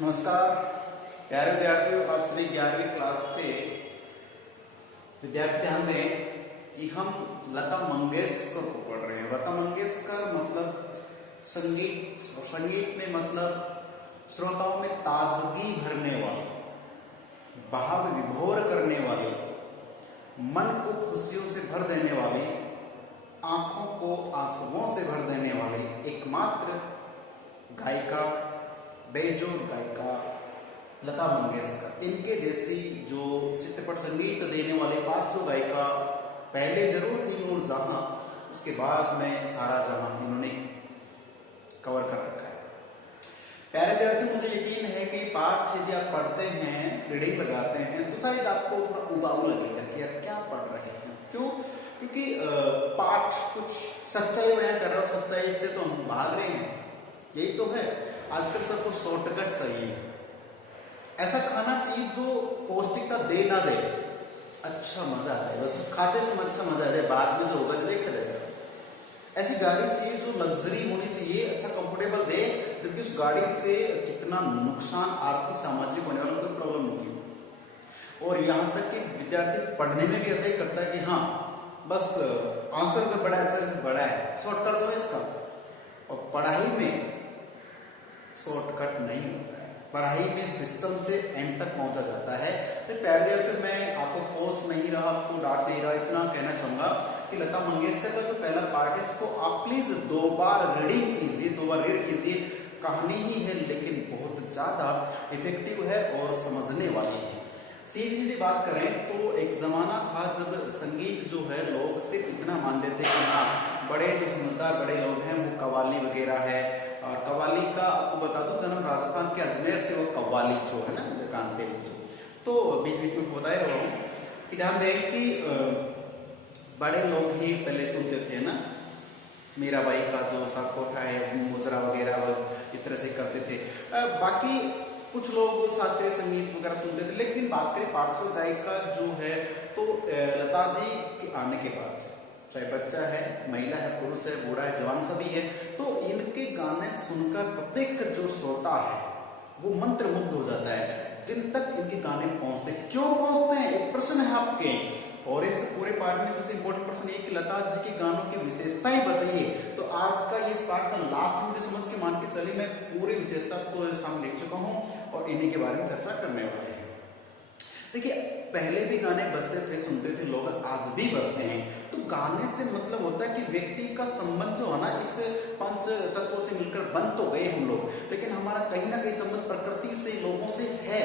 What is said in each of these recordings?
नमस्कार प्यारे विद्यार्थियों, आप सभी 11वीं क्लास के विद्यार्थी ध्यान दें कि हम लता मंगेशकर को पढ़ रहे हैं। लता मंगेशकर मतलब संगीत, और संगीत में मतलब श्रोताओं में ताजगी भरने वाली, भाव विभोर करने वाली, मन को खुशियों से भर देने वाली, आंखों को आंसुओं से भर देने वाली एकमात्र गायिका, बेजोड़ गायिका लता मंगेशकर। इनके जैसी जो चित्रपट संगीत देने वाली पार्श्व गायिका पहले जरूर थी नूरजहां, उसके बाद में सारा जहां इन्होंने कवर कर रखा है। प्यारे विद्यार्थी, मुझे यकीन है कि पाठ यदि आप पढ़ते हैं, रीडिंग लगाते हैं, तो शायद आपको थोड़ा उबाऊ लगेगा कि यार क्या पढ़ रहे हैं। क्यों? क्योंकि पाठ कुछ सच्चाई बयां कर रहा है और सच्चाई से तो हम भाग रहे हैं। यही तो है, आजकल सबको शॉर्टकट चाहिए, ऐसा खाना चाहिए जो पौष्टिकता दे ना दे, अच्छा मजा आ जाएगा, बस खाते समय अच्छा मजा आ जाए, बाद में जो होगा देखा जाएगा। ऐसी गाड़ी चाहिए जो लग्जरी होनी चाहिए, अच्छा कंफर्टेबल दे, जबकि उस गाड़ी से कितना नुकसान आर्थिक सामाजिक होने वाला कोई प्रॉब्लम नहीं है। और यहाँ तक कि विद्यार्थी पढ़ने में भी ऐसा ही करता है कि हाँ बस आंसर तो बड़ा है, सर बड़ा है, शॉर्ट कर दो इसका। और पढ़ाई में शॉर्टकट नहीं होता है, पढ़ाई में सिस्टम से एंड तक पहुंचा जाता है। तो पहले तो मैं आपको कोर्स नहीं रहा, आपको डांट नहीं रहा, इतना कहना चाहूंगा कि लता मंगेशकर का जो पहला पार्ट है इसको आप प्लीज 2 बार रीडिंग कीजिए, 2 बार रीड कीजिए। कहानी ही है लेकिन बहुत ज्यादा इफेक्टिव है और समझने वाली है। सीधी सीधी बात करें तो एक जमाना था जब संगीत जो है लोग सिर्फ इतना मान लेते कि हाँ बड़े जो समझदार बड़े लोग हैं वो कव्वाली वगैरह है। और कव्वाली का आपको बता दूं, जन्म राजस्थान के अजमेर से वो कव्वाली जो है ना, जो कानते हैं जो, तो बीच बीच में बता रहा हूँ कि ध्यान दें कि बड़े लोग ही पहले सुनते थे ना, मीराबाई का जो साकोठा है, मुजरा वगैरह इस तरह से करते थे। बाकी कुछ लोग शास्त्रीय संगीत वगैरह सुनते थे। लेकिन बात करें पार्श्व गायिका जो है, तो लता जी के आने के बाद, चाहे बच्चा है, महिला है, पुरुष है, बूढ़ा है, जवान सभी है, तो इनके गाने सुनकर प्रत्येक जो श्रोता है वो मंत्रमुग्ध हो जाता है, दिल तक इनके गाने पहुंचते। क्यों पहुंचते हैं, एक प्रश्न है आपके। और इस पूरे पार्ट में सबसे इंपॉर्टेंट प्रश्न ये कि लता जी के गानों की विशेषताएं बताइए। तो आज का इस पार्ट का लास्ट मुझे समझ के मान के चलिए, मैं पूरी विशेषता को सामने लिख चुका हूं और इन्हीं के बारे में चर्चा करने वाले हैं। देखिए, पहले भी गाने बजते थे, सुनते थे लोग, आज भी बजते हैं। तो गाने से मतलब होता है कि व्यक्ति का संबंध जो है ना, इस 5 तत्वों से मिलकर बन तो गए हम लोग, लेकिन हमारा कहीं ना कहीं संबंध प्रकृति से, लोगों से है।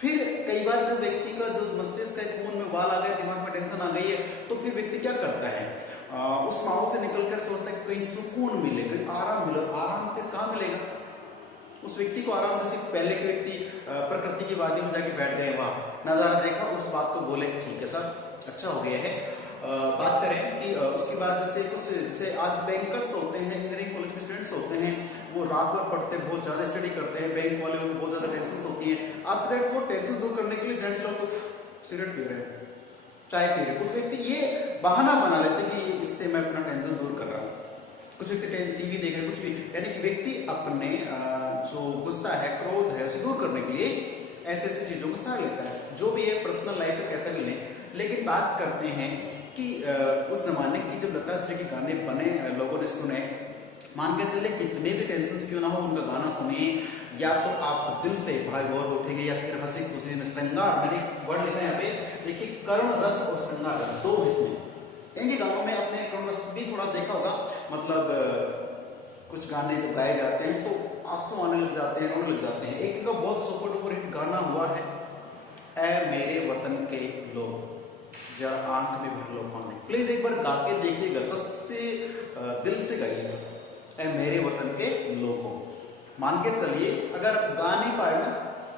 फिर कई बार जब व्यक्ति का जो मस्तिष्क का खून में उबाल आ गया, दिमाग में टेंशन आ गई है, तो फिर व्यक्ति क्या करता है, उस माहौल से निकलकर सोचता है कि कहीं सुकून मिले, कहीं आराम मिले। आराम फिर कहाँ मिलेगा उस व्यक्ति को? आराम जैसे पहले के व्यक्ति प्रकृति की वादियों में जाके बैठ गए, वहां नजारा देखा, उस बात को बोले ठीक है सर अच्छा हो गया है। बात करें कि उसके बाद जैसे कुछ से आज बैंकर्स होते हैं, इंजीनियरिंग कॉलेज के स्टूडेंट्स होते हैं, वो रात भर पढ़ते हैं, बहुत ज्यादा स्टडी करते हैं, बैंक वाले को बहुत ज्यादा टेंशन होती है। अब वो टेंशन दूर करने के लिए जेंट्स लोग तो सिगरेट पी रहे हैं, चाय पी रहे हैं। कुछ व्यक्ति ये बहाना बना लेते कि इससे मैं अपना टेंशन दूर कर रहा हूँ। कुछ व्यक्ति टीवी देख रहे, कुछ भी, यानी कि व्यक्ति अपने जो गुस्सा है, क्रोध है, उसे दूर करने के लिए ऐसे ऐसी चीजों को सहारा लेता है। जो भी है, पर्सनल लाइफ में कैसा भी लें, लेकिन बात करते हैं कि उस जमाने की जब लता जी के गाने बने, लोगों ने सुने, मान के चले कितने भी टेंशन क्यों ना हो, उनका गाना सुनिए, या तो आप दिल से भाई बहुत उठेंगे, या फिर हंसी खुशी में श्रृंगार, मैंने वर्ड लिखा है यहाँ पे, देखिए करुण रस और श्रृंगार रस, दो इसमें। इनके गानों में आपने करुण रस भी थोड़ा देखा होगा, मतलब कुछ गाने जो गाए जाते हैं तो आंसू आने लग जाते हैं, रोने लग जाते हैं। एक का बहुत सुपर डुपर हिट गाना हुआ है, ऐ मेरे वतन के लोग, जरा आंख में भर लो पानी। प्लीज एक बार गा के देखिएगा, सबसे दिल से गाइएगा, ऐ मेरे वतन के लोगों। मान के चलिए, अगर गा नहीं पाए ना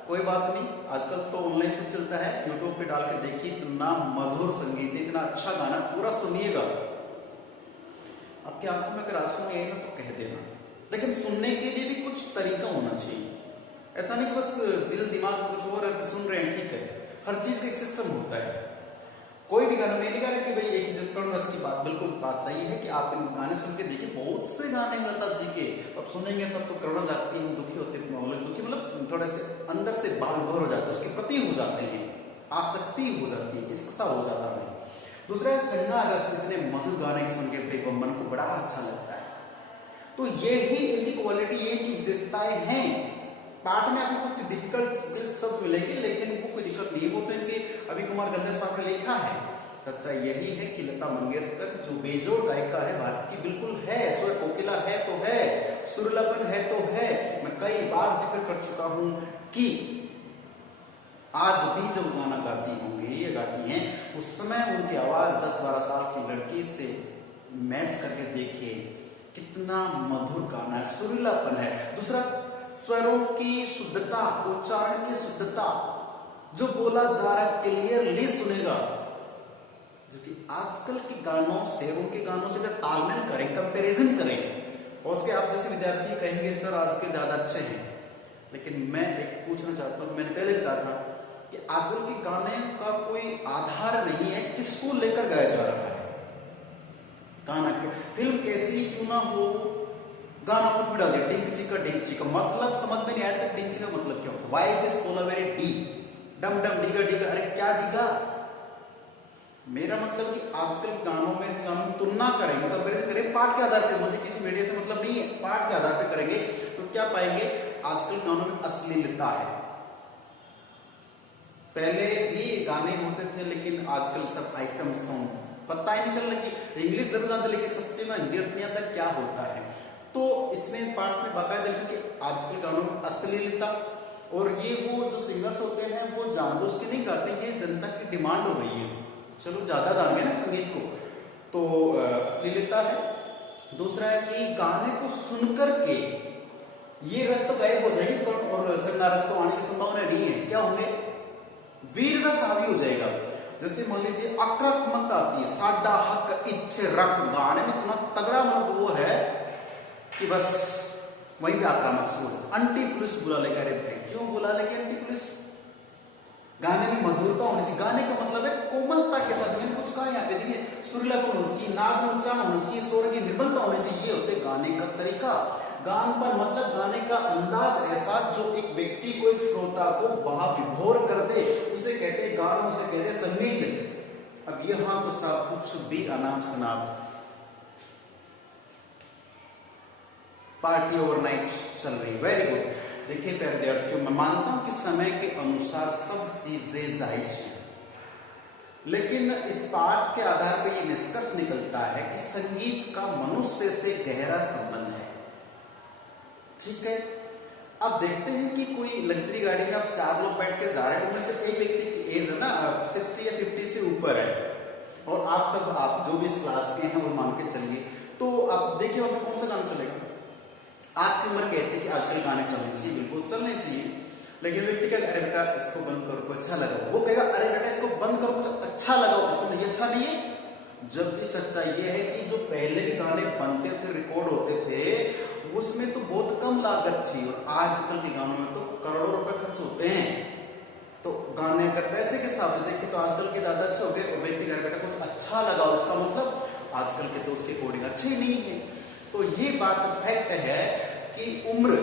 कोई बात नहीं, आजकल तो ऑनलाइन सब चलता है, यूट्यूब पे डाल के देखिए, इतना मधुर संगीत, इतना अच्छा गाना, पूरा सुनिएगा। आपकी आंखों में अगर आंसू नहीं आए ना तो कह देना, लेकिन सुनने के लिए भी कुछ तरीका होना चाहिए। ऐसा नहीं कि बस दिल दिमाग में कुछ और सुन रहे हैं, ठीक है, हर चीज का एक सिस्टम होता है। कोई भी गाना, मैं नहीं कह रहा कि भाई एक ही करुण रस की बात, बिल्कुल बात सही है कि आप इन गाने सुन के देखिए, बहुत से गाने हैं लता जी के, अब सुनेंगे तब तो करुणा जागती है, दुखी होते हैं, दुखी मतलब थोड़े से अंदर से बाहर हो जाते हैं, उसके प्रति हो जाते हैं, आसक्ति हो जाती है, इसका हो जाता है। दूसरा है श्रृंगार रस, इतने मधुर गाने के सुन के भाई मन को बड़ा अच्छा लगता है। तो ये ही इनकी क्वालिटी, ये इनकी विशेषताएं हैं। पाठ में आपको कुछ डिफिकल्ट शब्द मिलेंगे, लेकिन वो कोई दिक्कत नहीं, वो तो इनके अभी कुमार गंधर्व साहब ने लिखा है। सच्चाई यही है कि लता मंगेशकर जो बेजोड़ गायिका है भारत की, बिल्कुल है, स्वर कोकिला है तो है, सुरलापन है तो है। मैं कई बार जिक्र कर चुका हूं कि आज भी जब गाना गाती होंगी, ये गाती हैं, उस समय उनकी आवाज 10-12 साल की लड़की से मैच करके देखिए, कितना मधुर गाना है, सुरीलापन है। दूसरा, स्वरों की शुद्धता, उच्चारण की शुद्धता, जो बोला जा रहा है क्लियरली सुनेगा। जो कि आजकल के गानों से, उनके गानों से अगर तालमेल करें, कंपैरिजन करें, और उसके आप जैसे विद्यार्थी कहेंगे सर आज के ज्यादा अच्छे हैं, लेकिन मैं एक पूछना चाहता हूं कि मैंने पहले भी कहा था कि आजकल के गाने का कोई आधार नहीं है, किसको लेकर गाया जा रहा है। गाना फिल्म कैसी क्यों ना हो, गाना कुछ भी डाल दिया, डिंकची का मतलब समझ में नहीं आया था, डिंकची का मतलब क्या होता है, वाई दिस कोलावेरी डी, डम डम डिगा डिगा, अरे क्या डिगा। मेरा मतलब कि आजकल गानों में हम तुलना करेंगे, कंपैरिजन करें पाठ के आधार पे, मुझे किसी मीडिया से मतलब नहीं है, पाठ के आधार पे करेंगे तो क्या पाएंगे, आजकल गानों में अश्लीलता है। पहले भी गाने होते थे, लेकिन आजकल सब आइटम सॉन्ग, पता ही नहीं चल रहा कि इंग्लिश जरूर जानते, लेकिन सच्चे में हिंदी नहीं आता क्या होता है। तो इसमें पार्ट में बाकायदा लिखा कि आजकल गानों में अश्लीलता, और ये वो जो सिंगर्स होते हैं वो जानबूझ के नहीं गाते, ये जनता की डिमांड हो गई है, चलो ज्यादा जान गए ना संगीत को, तो अश्लीलता है। दूसरा है कि गाने को सुनकर के ये रस तो गायब हो जाएगी, और श्रृंगार रस तो आने की संभावना नहीं है। क्या होंगे, वीर रस हावी हो जाएगा। जैसे मान लीजिए आक्रामकता आती है, साडा हक इत्थे रख, गाने में इतना तगड़ा मतलब वो है कि बस वहीं पे आक्रामक से हो जाए। एंटी पुलिस बुला लेगा, अरे भाई क्यों बुला लेंगे एंटी पुलिस। गाने में मधुरता होनी चाहिए, गाने का मतलब है कोमलता के साथ, मैंने कुछ कहा यहाँ पे देखिए, सुरीलापन होना चाहिए, नाद में उच्चारण होना चाहिए, स्वर की निर्बलता होनी चाहिए, ये होते गाने का तरीका। गान पर मतलब गाने का अंदाज ऐसा जो एक व्यक्ति को, एक श्रोता को वहां विभोर कर दे, उसे कहते हैं गान, उसे कहते हैं संगीत। अब यहां तो सब कुछ भी अनाप शनाप, पार्टी ओवरनाइट चल रही, वेरी गुड। देखिए प्यारे विद्यार्थियों, मैं मानता हूं कि समय के अनुसार सब चीजें जायज हैं, लेकिन इस पाठ के आधार पर यह निष्कर्ष निकलता है कि संगीत का मनुष्य से गहरा संबंध है। ठीक है, अब देखते हैं कि कोई लग्जरी गाड़ी में आप 4 लोग बैठ के जा रहे हैं, उनमें से एक व्यक्ति की एज है ना 60 या 50 से ऊपर है, और आप जो भी इस क्लास के हैं वो मान के चलिए, तो आप देखिए वहां पे कौन सा गाना चलेगा। आपकी उम्र कहती है कि आजकल गाने चलने चाहिए, बिल्कुल चलने चाहिए, लेकिन व्यक्ति कहेगा अरे बेटा इसको बंद करो, कुछ अच्छा लगा, वो कहेगा अरे बेटा इसको बंद करो, कुछ अच्छा लगा, इसको नहीं अच्छा नहीं है। जबकि सच्चाई ये है कि जो पहले के गाने बनते थे, रिकॉर्ड होते थे, उसमें तो बहुत कम लागत थी, और आजकल के गानों में तो करोड़ों रुपए खर्च होते हैं। तो गाने अगर पैसे के हिसाब से देखें तो आजकल के ज्यादा अच्छे हो गए, और व्यक्ति कह बेटा कुछ अच्छा लगा, उसका मतलब आजकल के तो उसके अकॉर्डिंग अच्छे ही नहीं है। तो ये बात फैक्ट है कि उम्र,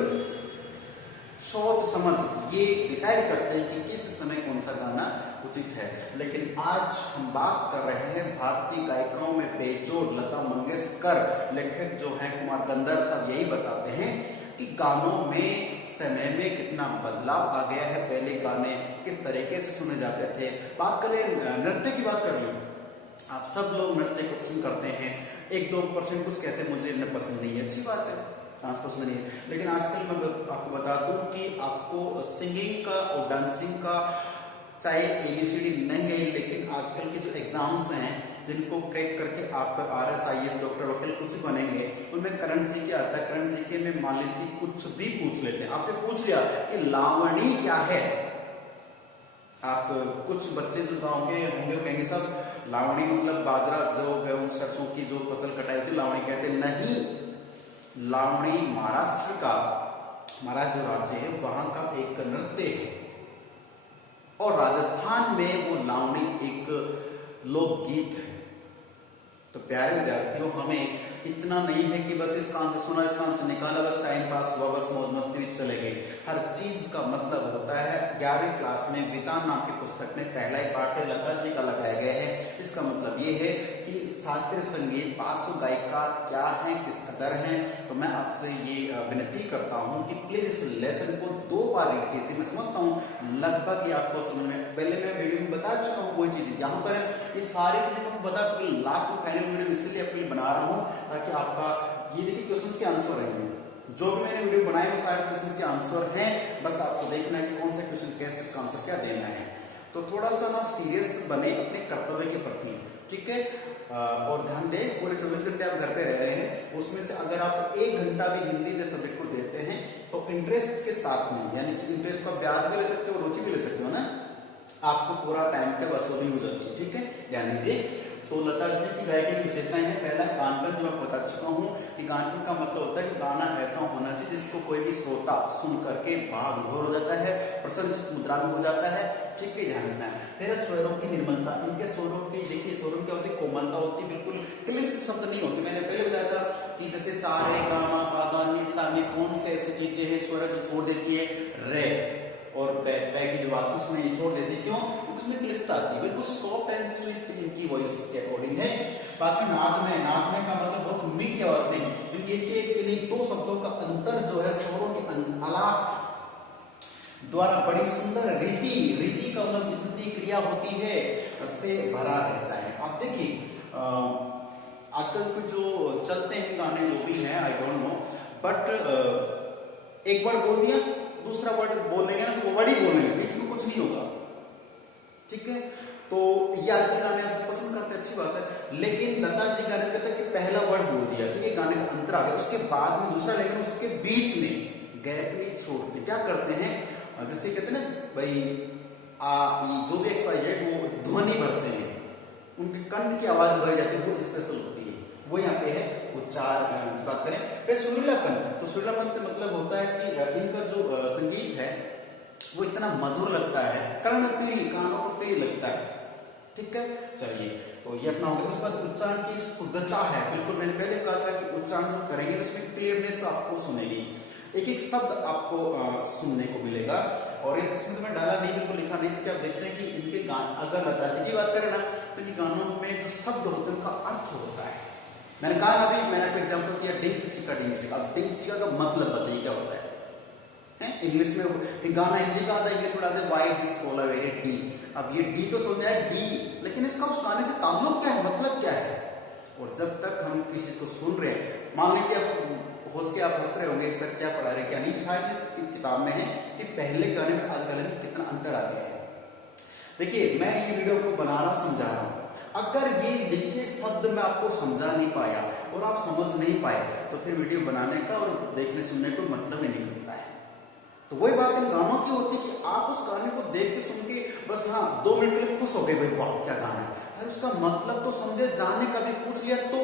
सोच समझ ये डिसाइड करते हैं कि किस समय कौन सा गाना उचित है। लेकिन आज हम बात कर रहे हैं भारतीय गायिकाओं में बेजोड़ लता मंगेशकर, लेखक जो हैं कुमार गंधर्व साहब यही बताते हैं कि गानों में समय में कितना बदलाव आ गया है। पहले गाने किस तरीके से सुने जाते थे। बात करें नृत्य की, बात कर लो, आप सब लोग नृत्य को पसंद करते हैं, 1-2% कुछ कहते हैं मुझे न पसंद नहीं है, अच्छी बात है, डांस पसंद नहीं है। लेकिन आजकल मैं आपको बता दूं कि आपको सिंगिंग का और डांसिंग का चाहे ABCD नहीं है, लेकिन आजकल के जो एग्जाम्स हैं जिनको क्रैक करके आप RS IAS डॉक्टर वकील कुछ भी बनेंगे, उनमें करंट जीके आता है। करंट जीके में मान लीजिए कुछ भी पूछ लेते हैं, आपसे पूछ लिया कि लावणी क्या है, आप कुछ बच्चे जो गाँव के होंगे वो कहेंगे साहब लावणी मतलब बाजरा, जौ, गेहूं, सरसों की जो फसल कटाई थी लावणी कहते नहीं। लावणी महाराष्ट्र का, महाराष्ट्र जो राज्य है वहां का एक नृत्य है, और राजस्थान में वो लावणी एक लोकगीत है। तो प्यारे विद्यार्थियों, हमें इतना नहीं है कि बस इसका आंसर सुना, इसका आंसर निकाला, बस टाइम पास हुआ, बस मौज मस्ती में चले गए। हर चीज का मतलब होता है। 11वीं क्लास में वितान नाम की पुस्तक में पहला ही पाठ लता जी का लगाया गया है। इसका मतलब ये है कि शास्त्रीय संगीत पार्श्व गायिका क्या है, किस कदर है। तो मैं आपसे ये विनती करता हूँ कि प्लीज इस लेसन को 2 बार रीड कीजिए। मैं समझता हूँ लगभग ये आपको समझ में, पहले मैं वीडियो में बता चुका हूँ कोई चीज, यहाँ पर ये सारी चीजें मैं बता चुका हूँ। लास्ट में फाइनल वीडियो इसलिए आपके लिए बना रहा हूँ ताकि आपका ये देखिए क्वेश्चंस के आंसर रहेंगे। जो भी मैंने वीडियो बनाए वो सारे क्वेश्चंस के आंसर हैं, बस आपको देखना है कि कौन सा क्वेश्चन कैसे इसका आंसर क्या देना है। तो थोड़ा सा ना सीरियस बने अपने कर्तव्य के प्रति, ठीक है। और ध्यान दें, पूरे 24 घंटे आप घर पे रह रहे हैं, उसमें से अगर आप 1 घंटा भी हिंदी के सब्जेक्ट को देते हैं तो इंटरेस्ट के साथ में, यानी कि इंटरेस्ट का ब्याज भी ले सकते हो, रुचि भी ले सकते हो ना, आपको पूरा टाइम का वसूली हो जाती है, ठीक है। ध्यान दीजिए। तो लता जी की गायकी की विशेषताएं हैं। पहला गानपन, जो मैं बता चुका हूँ कि गानपन का मतलब होता है कि गाना ऐसा होना चाहिए जिसको कोई भी श्रोता सुन करके भाव विभोर हो जाता है, प्रसन्नचित्त मुद्रा में हो जाता है, ठीक है। ध्यान रखना है। फिर स्वरों की निर्मलता, इनके स्वरों की देखिए, स्वरों क्या होती है, कोमलता होती है, बिल्कुल क्लिष्ट शब्द नहीं होते। मैंने पहले बताया था कि जैसे सा रे गा मा पा धा नी सा में कौन से ऐसी चीजें हैं स्वर जो छोड़ देती है, रे और पे की जो बात उसमें ये छोड़ देती है, क्यों? उसमें क्लिष्टता आती है, बिल्कुल सॉफ्ट एंड स्वीट इनकी वॉइस के अकॉर्डिंग है। बाकी नाद में का मतलब बहुत मीठी आवाज में, ये 2 शब्दों का अंतर जो है स्वरों के आलाप द्वारा बड़ी सुंदर रीति का मतलब स्थिति क्रिया होती है, से भरा रहता है। आप देखिए आजकल के जो चलते हैं गाने जो भी हैं, आई डोंट नो, बट एक वर्ड बोल दिया, दूसरा वर्ड बोलेंगे ना तो वो वर्ड ही बोलेंगे, बीच में कुछ नहीं होगा, ठीक है। तो ये आज के गाने आप पसंद करते हैं, अच्छी बात है। लेकिन लता जी गाने कहते हैं कि पहला वर्ड बोल दिया, ठीक है, गाने का अंतर आ गया, उसके बाद में दूसरा, लेकिन उसके बीच में गैप नहीं छोड़ते। क्या करते हैं, जैसे कहते हैं ना भाई आ ई, जो भी एक्स वाई जेड, वो ध्वनि भरते हैं, उनके कंठ की आवाज भरी जाती है, वो स्पेशल होती है। वो यहाँ पे है उच्चार की बात करें। फिर सुरीलापन, तो सुरीलापन से मतलब होता है कि इनका जो संगीत है वो इतना मधुर लगता है, कर्णप्रिय, कानों को प्रिय लगता है, ठीक है। चलिए, तो ये अपना हो गया। उसके बाद उच्चारण की शुद्धता है, बिल्कुल मैंने पहले कहा था कि उच्चारण जो करेंगे उसमें क्लियरनेस आपको सुनेगी, एक एक शब्द आपको सुनने को मिलेगा। और इसमें तो मैं डाला नहीं, बिल्कुल लिखा नहीं, क्योंकि आप देखते हैं कि इनके गान, अगर लता जी की बात करें ना तो इन गानों में जो शब्द होते हैं उनका अर्थ होता है। मैंने कहा अभी, मैंने आपको एग्जाम्पल दिया डिंक चिका डिंक चिका। अब डिंक चिका का मतलब बताइए क्या होता है? इंग्लिश में गाना हिंदी का आता है, इंग्लिश में डालते हैं why this Cola very D. अब ये डी तो समझ में आया डी, लेकिन इसका उस गाने से ताल्लुक क्या है, मतलब क्या है? और जब तक हम किसी चीज को सुन रहे हैं, मान लीजिए आप होश के आप हंस रहे होंगे सर क्या पढ़ा रहे क्या नहीं, शायद इस किताब में है कि पहले गाने में आज गाने में कितना अंतर आ गया है। देखिए मैं ये वीडियो को बना रहा हूँ, समझा रहा हूँ, अगर ये लिखे शब्द में आपको समझा नहीं पाया और आप समझ नहीं पाए तो फिर वीडियो बनाने का और देखने सुनने को मतलब ही नहीं करता है। तो वही बात इन गानों की होती है कि आप उस गाने को देख के सुन के बस हाँ 2 मिनट के लिए खुश हो गए, भाई वाह क्या गाना है, अरे उसका मतलब तो समझे, जाने का भी पूछ लिया, तो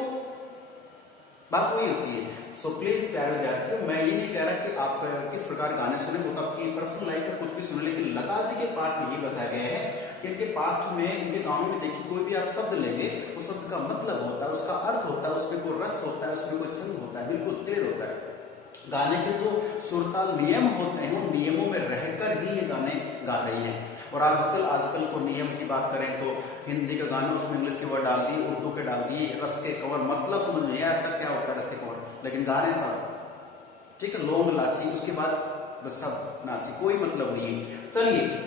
बात वही होती है। सो प्लीज प्यारे विद्यार्थियों, मैं ये नहीं कह रहा कि आप किस प्रकार गाने सुने, वो तो आपकी पर्सनल लाइफ में कुछ भी सुने, लेकिन लता जी के पाठ में ये बताया गया है कि इनके पाठ में, इनके गानों में देखिए कोई भी आप शब्द लेंगे उस शब्द का मतलब होता है, उसका अर्थ होता है, उसमें कोई रस होता है, उसमें कोई छंद होता है, बिल्कुल क्लियर होता है। गाने के जो सुरताल नियम होते हैं उन नियमों में रहकर ही ये गाने गा रही हैं। और आजकल को नियम की बात करें तो हिंदी का गाना उसमें इंग्लिश के वर्ड डाल दिए, उर्दू के डाल दिए, रस के कवर, मतलब समझ में आया तक क्या होता है रस के कवर, लेकिन गाने सब ठीक है, लौंग लाची, उसके बाद बस सब नाची, कोई मतलब नहीं है। चलिए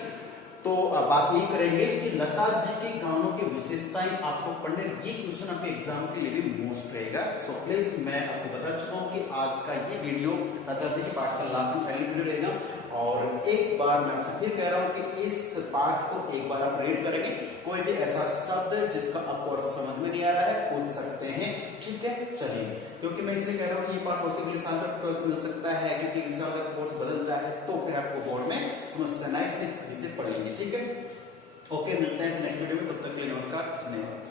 तो बात यही करेंगे कि लता जी के गानों की विशेषताएं आपको पढ़ने, ये क्वेश्चन आपके एग्जाम के लिए भी मोस्ट रहेगा। सो प्लीज मैं आपको बता चुका हूँ कि आज का ये वीडियो लता जी के पाठ का लास्ट में फाइनल वीडियो रहेगा। और एक बार मैं आपसे फिर कह रहा हूँ कि इस पाठ को एक बार आप रीड करेंगे, कोई भी ऐसा शब्द जिसका आपको समझ में नहीं आ रहा है पूछ सकते हैं, ठीक है। चलिए, क्योंकि मैं इसलिए कह रहा हूँ कि ये पाठ हो सकता है साल तक मिल सकता है, क्योंकि इंसान अगर कोर्स बदलता है तो फिर आपको बोर्ड में समस्या ना, इसलिए पढ़ लीजिए, ठीक है। ओके, मिलते हैं नेक्स्ट वीडियो में, तब तक के लिए नमस्कार, धन्यवाद।